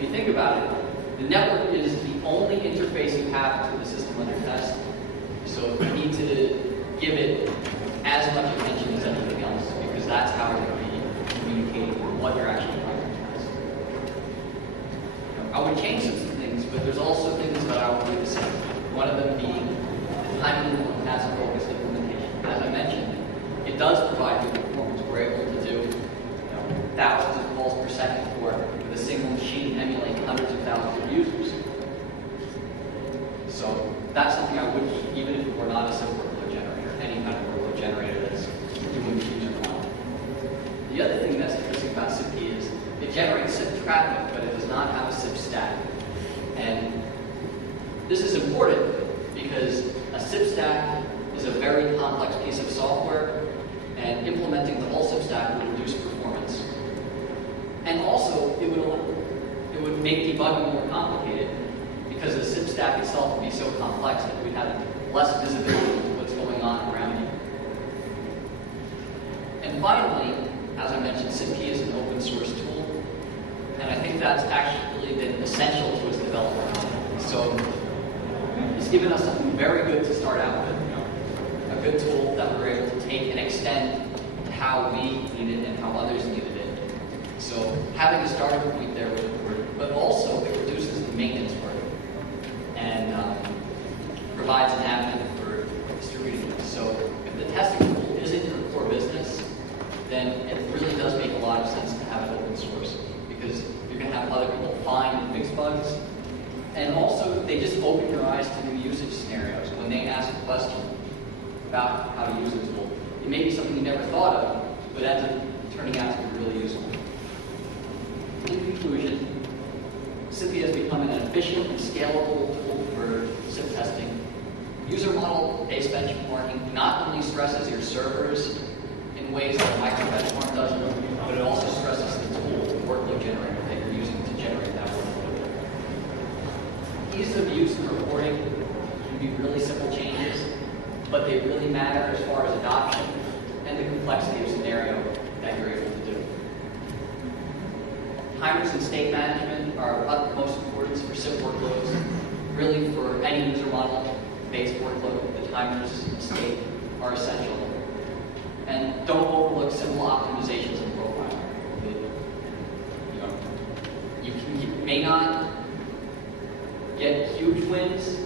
if you think about it, the network is the only interface you have to the system under test. So you need to give it as much attention as anything else, because that's how you're going to be communicating what you're actually trying to test. I would change some things, but there's also things that I would do the same. One of them being the timing and task-focused implementation. As I mentioned, it does provide good performance. We're able to do thousands of calls per second with a single machine emulating hundreds of thousands of users. So that's something I would keep, even if it were not a SIP workload generator, any kind of workload generator that's doing the user model. The other thing that's interesting about SIP is it generates SIP traffic, but it does not have a SIP stack. And this is important because a SIP stack is a very complex piece of software, and implementing the whole SIP stack would reduce performance. And also, it would make debugging more complicated because the SIP stack itself would be so complex that we'd have less visibility into what's going on around you. And finally, as I mentioned, SIP is an open source tool, and I think that's actually been essential to its development. So it's given us something very good to start out with, a good tool that we're able to take and extend to how we need it and how others needed it. So having a starting point there was important, but also it reduces the maintenance work and provides an avenue for distributing it. So if the testing tool isn't your core business, then it really does make a lot of sense to have it open source, because you're going to have other people find and fix bugs. And also, they just open your eyes to new usage scenarios. When they ask a question about how to use the tool, it may be something you never thought of, but ends up turning out to be really useful. In conclusion, SIP has become an efficient and scalable tool for SIP testing. User model-based benchmarking not only stresses your servers in ways that micro benchmark doesn't, but it also stresses the tool, the workload generator that you're using to generate that workload. Ease of use and reporting can be really simple changes, but they really matter as far as adoption and the complexity of scenario that you're able to do. Timers and state management are of utmost importance for SIP workloads. Really, for any user model-based workload, the timers and state are essential. And don't overlook simple optimizations and profiling. You may not get huge wins,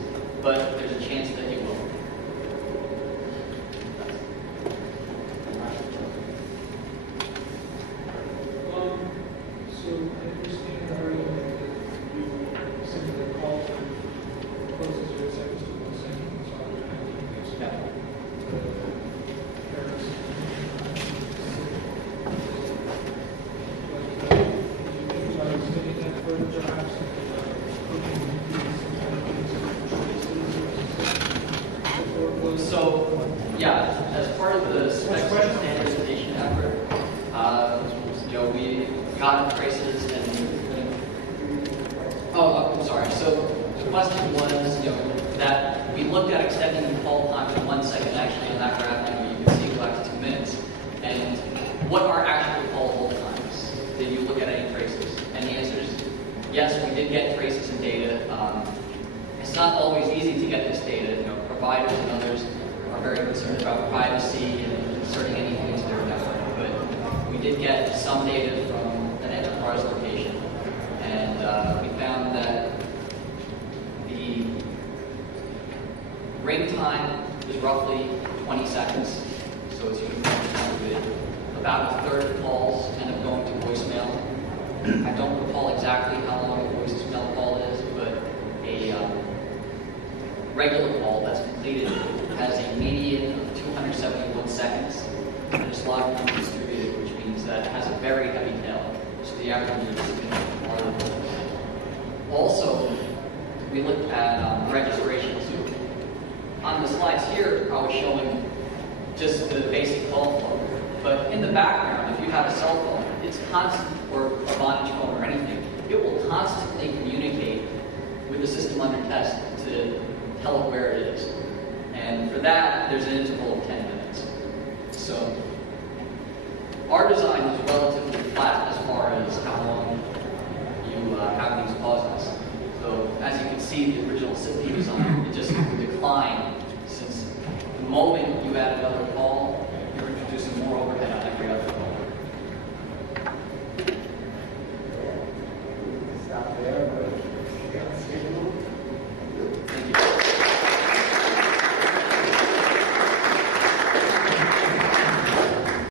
but there's a chance that you will. So I understand the argument that you simply call for closes your seconds to 1 second, so I'm trying to make this Yeah. So, yeah, as part of the spec standardization effort, we got traces and. Oh, I'm sorry. So the question was, that we looked at extending the call time to 1 second. Actually, on that graph, you can see it back to 2 minutes. And what are actual call hold times? Did you look at any traces? And the answer is yes. We did get traces and data. It's not always easy to get this data. Providers and others are very concerned about privacy and inserting anything into their network. But we did get some data from an enterprise location, and we found that the ring time is roughly 20 seconds, so it's uniform distributed. About a third of calls end up going to voicemail. I don't recall exactly how long a voicemail call is, but a regular call that's completed has a median of 271 seconds, and it's logically distributed, which means that it has a very heavy tail, so the average is significantly more than that. Also, we looked at registration. So on the slides here, I was showing just the basic call flow, but in the background, if you have a cell phone, it's constant, or a Vonage phone or anything, it will constantly communicate with the system under test to tell it where it is. And for that, there's an interval of 10 minutes. So our design is relatively flat as far as how long you have these see the original SIP design. It just would decline since the moment you add another